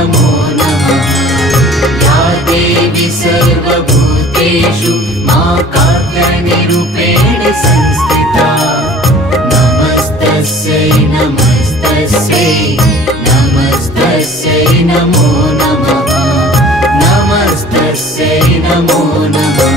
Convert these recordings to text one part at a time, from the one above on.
नमो नमः। या देवी सर्वभूतेषु मा कात्यायनिरूपेण संस्थिता। नमस्तस्यै नमस्तस्यै नमस्तस्यै नमो नमः। नमस्तस्यै नमो नमः।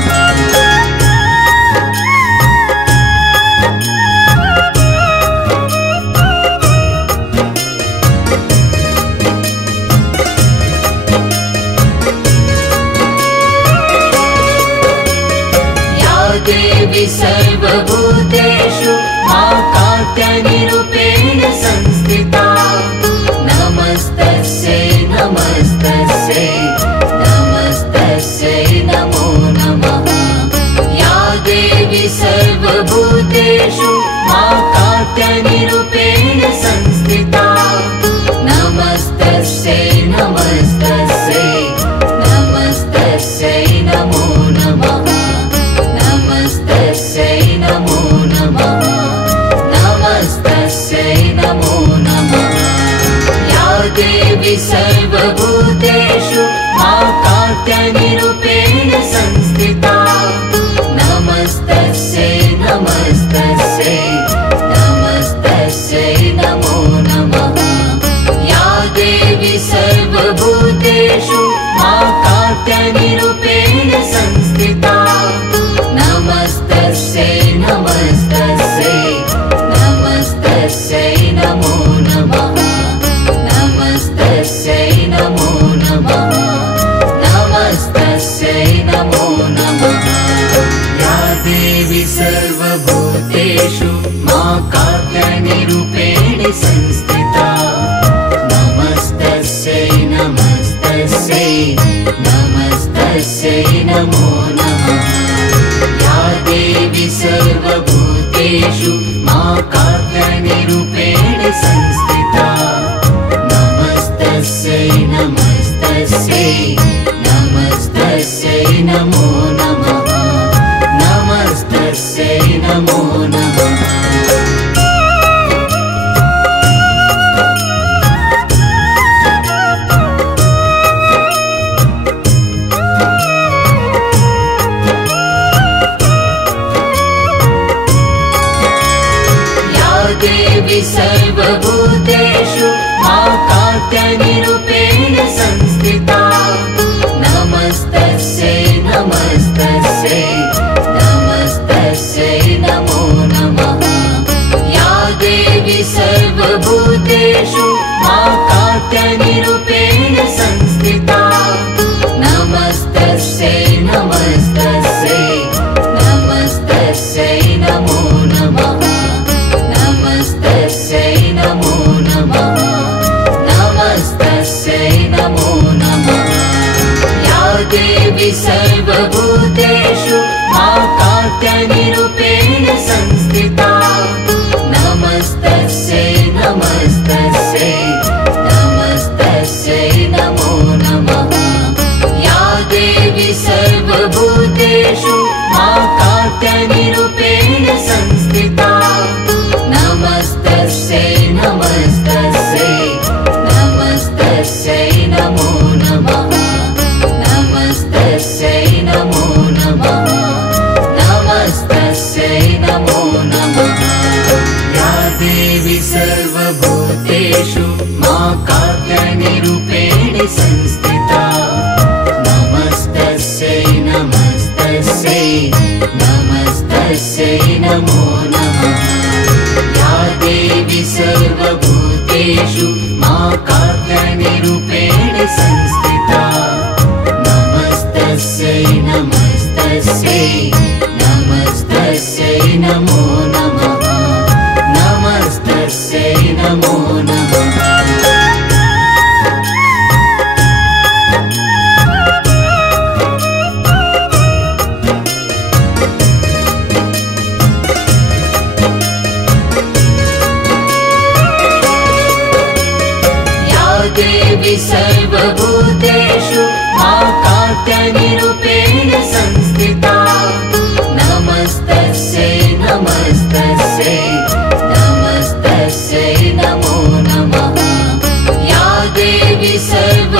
देवी सर्वभूतेषु मा कात्यायनिरूपेण संस्थिता। नमस्तस्यै नमस्तस्यै नमस्तस्यै नमो नमः। या देवी सर्वभूतेषु मा कात्यायनिरूपेण संस्थिता। नमस्तस्यै नमस्तस्यै नमस्तस्यै नमो नमः। नमस्तस्यै नमो नमः। नमस्तस्यै नमो नमः। या देवी सर्वभूतेषु मा कात्यायनिरूपेण संस्थिता। नमस्तस्यै नमस्तस्यै नमस्तस्यै नमो नमः। या देवी सर्वभूतेषु मा कात्यायनिरूपेण संस्थिता। नमस्तस्यै नमस्तस्यै नमस्तस्यै नमो नमः। नमस्तस्यै नमो नमः। नमस्तस्यै नमो नमः। या देवी सर्वभूतेषु मा कात्यायनिरूपेण संस्थिता। नमस्तस्यै नमस्तस्यै नमस्तस्यै नमो नमः। या देवी सर्वभूतेषु मा कात्यायनिरूपेण संस्थिता। नमस्तस्यै नमस्तस्यै नमस्तस्यै नमो नमः। नमस्तस्यै नमो नमः। देवी सर्वभूतेषु मा कात्यायनिरूपेण संस्थिता। नमस्तस्यै नमस्तस्यै नमस्तस्यै नमो नमः। या देवी सर्वभूतेषु मा कात्यायनिरूपेण संस्थिता। नमस्तस्यै नमस्तस्यै नमस्तस्यै नमो नमः। नमस्तस्यै नमो नमः। नमस्तस्यै नमो नमः। या देवी सर्वभूतेषु मा कात्यायनिरूपेण संस्थिता। नमस्तस्यै नमस्तस्यै नमस्तस्यै नमो नमः। या देवी सर्वभूतेषु मा कात्यायनिरूपेण संस्थिता। नमस्तस्यै नमस्तस्यै नमस्तस्यै नमो नमः। नमस्तस्यै नमो नमः। नमस्तस्यै नमो नमः। या देवी सर्वभूतेषु मा कात्यायनिरूपेण संस्थिता। नमस्तस्यै नमस्तस्यै नमस्तस्यै नमो नमः। या देवी सर्वभूतेषु मा कात्यायनिरूपेण संस्थिता। नमस्तस्यै नमस्तस्यै नमस्तस्यै नमो नमः। नमस्तस्यै नमो नमः। देवी सर्वभूतेषु मा कात्यायनिरूपेण संस्थिता। नमस्तस्यै नमस्तस्यै नमस्तस्यै नमो नमः। या देवी सर्व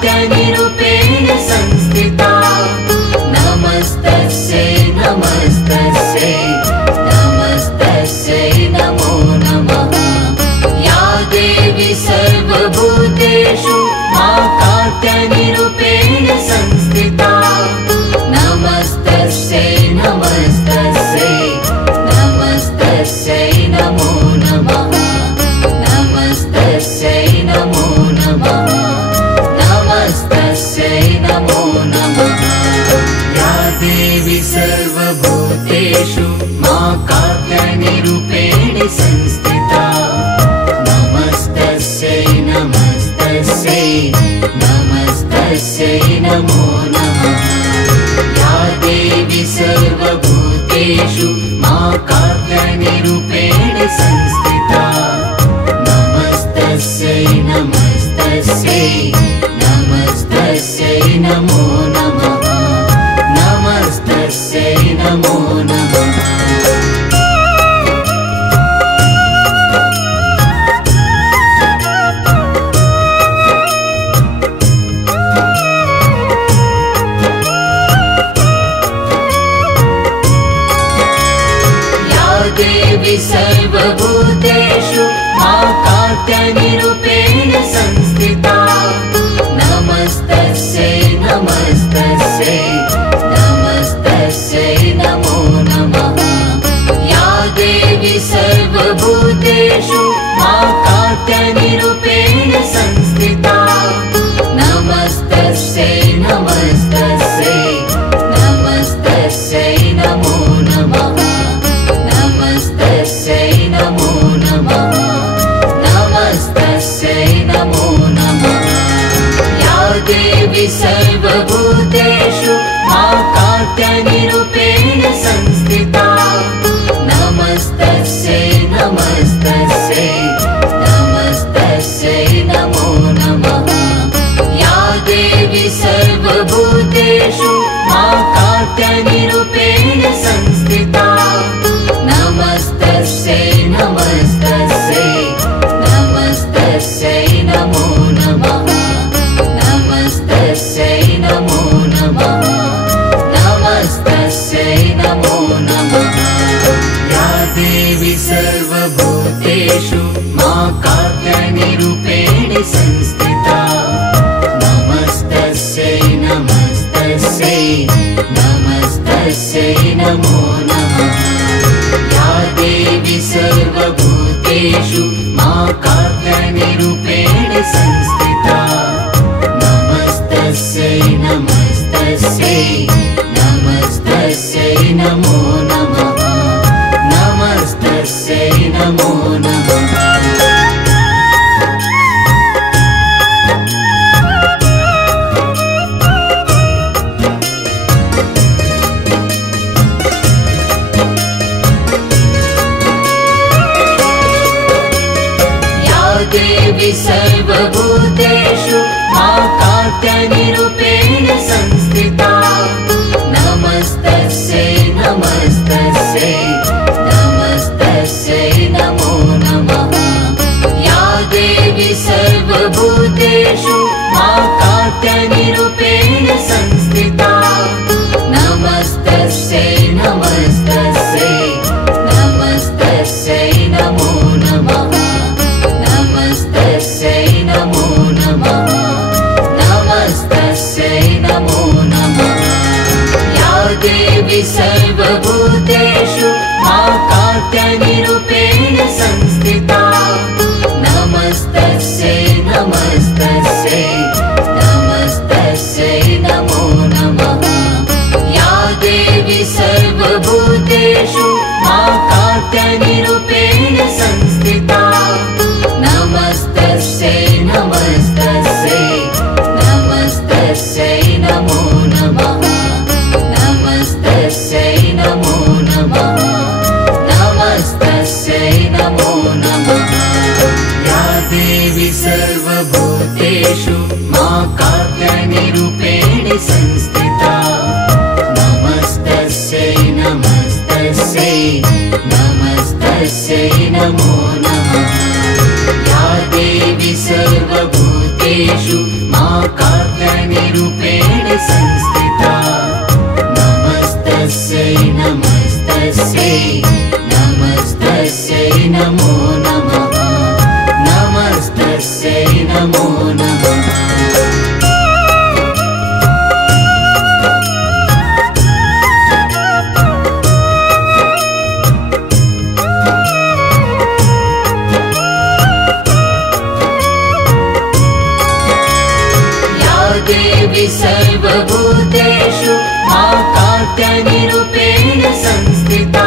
कात्यायनिरूपेण संस्थिता नमस्तस्यै नमस्तस्यै नमस्तस्यै नमो नमः या देवी सर्वभूतेषु मा कात्यायनिरूपेण संस्थिता नमस्तस्यै नमस्तस्यै नमस्तस्यै नमो नमः नमस्तस्यै नमो नमः नमस्तस्यै नमो नमः या देवी सर्वभूतेषु मा कात्यायनिरूपेण संस्थिता नमस्तस्यै नमस्तस्यै नमस्तस्यै नमो नमः या देवी सर्वभूतेषु मा कात्यायनिरूपेण संस्थिता नमस्तस्यै नमस्तस्यै नमस्तस्यै नमो नमः नमस्तस्यै नमो नमः देवी सर्वभूतेषु मा कात्यायनिरूपेण संस्थिता नमस्तस्यै नमस्तस्यै नमस्तस्यै नमो नमः या देवी सर्वभूतेषु मा कात्यायनिरूपेण संस्थिता नमस्तस्यै नमस्तस्यै नमस्तस्यै नमो नमः नमस्तस्यै नमो नमः नमस्तस्यै नमो नमः या देवी सर्वभूतेषु मा कात्यायनिरूपेण संस्थिता नमस्तस्यै नमस्तस्यै नमस्तस्यै नमो नमः या देवी सर्वभूतेषु मा कात्यायनिरूपेण संस्थिता नमस्तस्यै नमस्तस्यै नमस्तस्यै नमो नमः नमस्तस्यै नमो नमः नमस्तस्यै नमो नमः या देवी सर्वभूतेषु मा कात्यायनिरूपेण संस्थिता नमस्तस्यै नमस्तस्यै नमस्तस्यै नमो नमः या देवी सर्वभूतेषु मा कात्यायनिरूपेण संस्थिता नमस्तस्यै नमस्तस्यै नमस्तस्यै नमो नमः नमस्तस्यै नमो नमः देवी सर्वभूतेषु मा कात्यायनिरूपेण संस्थिता नमस्तस्यै नमस्तस्यै नमस्तस्यै नमो नमः या देवी सर्वभूतेषु मा कात्यायनिरूपेण संस्थिता नमस्तस्यै नमस्तस्यै नमस्तस्यै नमो नमः नमस्तस्यै नमो नमः नमस्तस्यै नमो नमः या देवी सर्वभूतेषु मा कात्यायनिरूपेण संस्थिता नमस्तस्यै नमस्तस्यै नमस्तस्यै नमो नमः या देवी सर्वभूतेषु मा कात्यायनिरूपेण संस्थिता नमस्तस्यै नमस्तस्यै नमस्तस्यै नमो नमः नमस्तस्यै नमो नमः नमस्तस्यै नमो नमः या देवी सर्वभूतेषु मा कात्यायनिरूपेण संस्थिता नमस्तस्यै नमस्तस्यै नमस्तस्यै नमो नमः या देवी सर्वभूतेषु मा कात्यायनिरूपेण कात्यायनिरूपेण संस्थिता नमस्तस्यै नमस्तस्यै नमस्तस्यै नमो नमः नमस्तस्यै नमो नमः देवी सर्वभूतेषु मा कात्यायनिरूपेण संस्थिता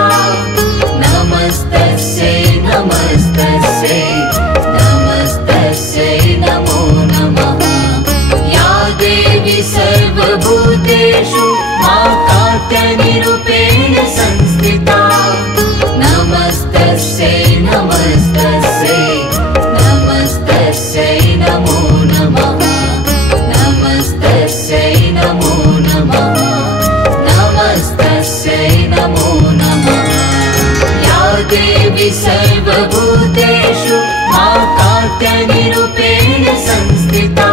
नमस्तस्यै नमस्तस्यै नमस्तस्यै नमो नमः या देवी सर्वभूतेषु मा कात्यायनिरूपेण संस्थिता नमस्तस्यै नमस्तस्यै नमस्तस्यै नमो नमः नमस्तस्यै नमो नमः नमस्तस्यै नमो नमः या देवी सर्वभूतेषु मा कात्यायनिरूपेण संस्थिता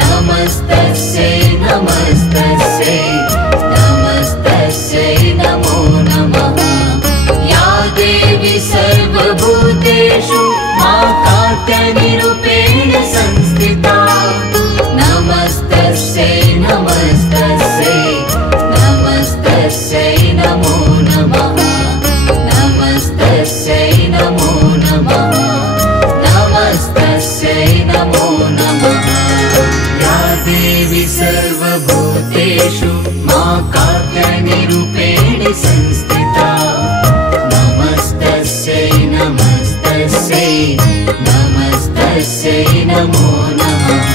नमस्तस्यै नमस्तस्यै नमस्तस्यै नमो नमः या देवी सर्वभूतेषु मा कात्यायनिरूपेण संस्थिता नमस्तस्यै नमस्तस्यै नमस्तस्यै नमो नमः नमस्तस्यै नमो नमः नमस्तस्यै नमो नमः या देवी सर्वभूतेषु मा कात्यायनिरूपेण संस्थिता नमस्तस्यै नमस्तस्यै नमस्तस्यै नमो नमः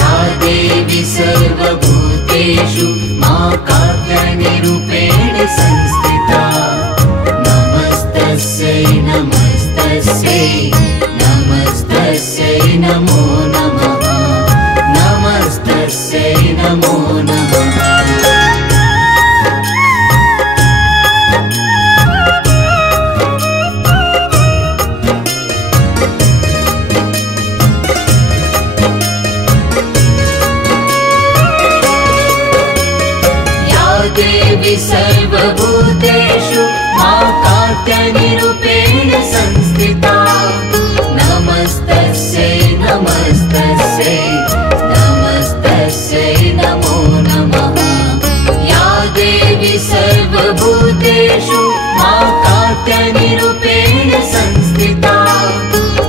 या देवी सर्वभूतेषु मा कात्यायनिरूपेण संस्थिता नमस्तस्यै नमस्तस्यै नमस्तस्यै नमो नमः नमस्तस्यै नमो नमः देवी सर्वभूतेषु मा कात्यायनिरूपेण संस्थिता नमस्तस्यै नमस्तस्यै नमस्तस्यै नमो नमः या देवी सर्वभूतेषु मा कात्यायनिरूपेण संस्थिता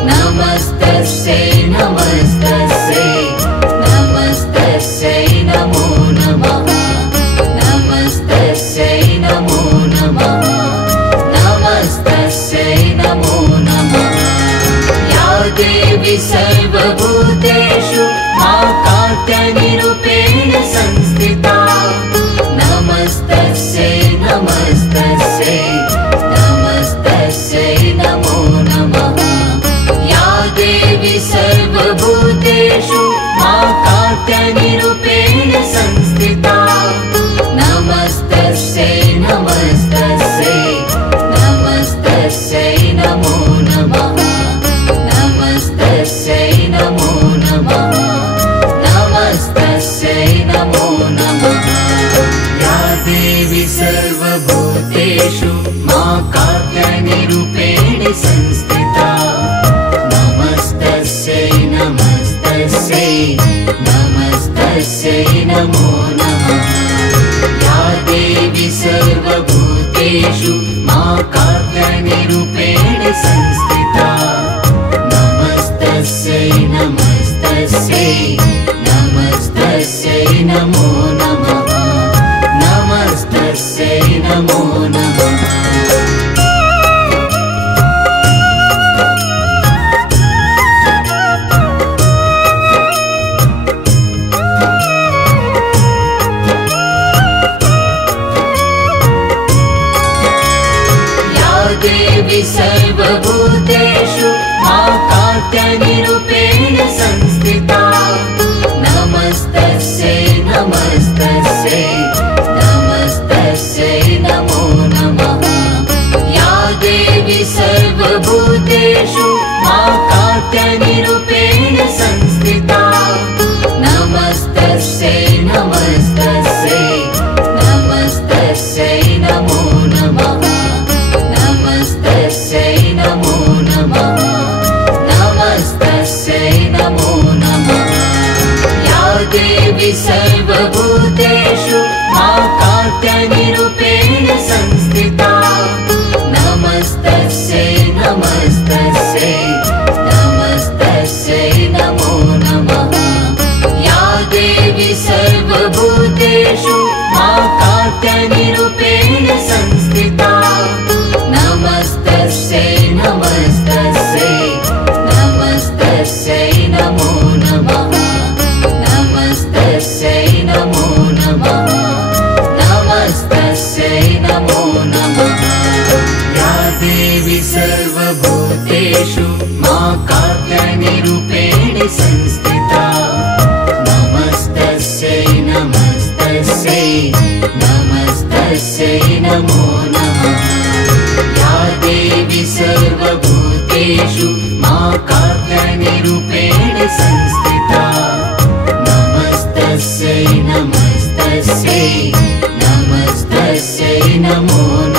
नमस्तस्यै नमस्तस्यै नमस्तस्यै नमो नमः नमस्तस्यै नमो नमः नमस्तस्यै नमो नमः या देवी सर्वभूतेषु मा कात्यायनिरूपेण संस्थिता नमस्तस्यै नमस्तस्यै नमस्तस्यै नमो नमः या देवी सर्वभूतेषु मा कात्यायनिरूपेण संस्थिता नमस्तस्यै नमस्तस्यै नमस्तस्यै नमो नमः नमस्तस्यै नमो नमः नमस्तस्यै नमो नमः या देवी सर्वभूतेषु मा कात्यायनिरूपेण संस्थिता नमस्तस्यै नमस्तस्यै नमस्तस्यै नमो नमः या देवी सर्वभूतेषु मा कात्यायनिरूपेण संस्थिता नमस्तस्यै नमस्तस्यै नमस्तस्यै नमो नमः नमस्तस्यै नमो नमः देवी सर्वभूतेषु मा कात्यायनिरूपेण संस्थिता नमस्तस्यै नमस्तस्यै नमस्तस्यै नमो नमः देवी सर्वभूतेषु मा कात्यायनिरूपेण संस्थिता नमस्तस्यै नमस्तस्यै नमस्तस्यै नमो नमः या देवी सर्वभूतेषु मा कात्यायनिरूपेण संस्थिता नमस्तस्यै नमस्तस्यै नमस्तस्यै नमो नमः नमस्तस्यै नमो नमः नमस्तस्यै नमो नमः या देवी सर्वभूतेषु मा कात्यायनिरूपेण संस्थिता नमस्तस्यै नमस्तस्यै नमस्तस्यै नमो नमः या देवी सर्वभूतेषु मा कात्यायनिरूपेण संस्थिता नमस्तस्यै नमस्तस्यै नमस्तस्यै नमो नमः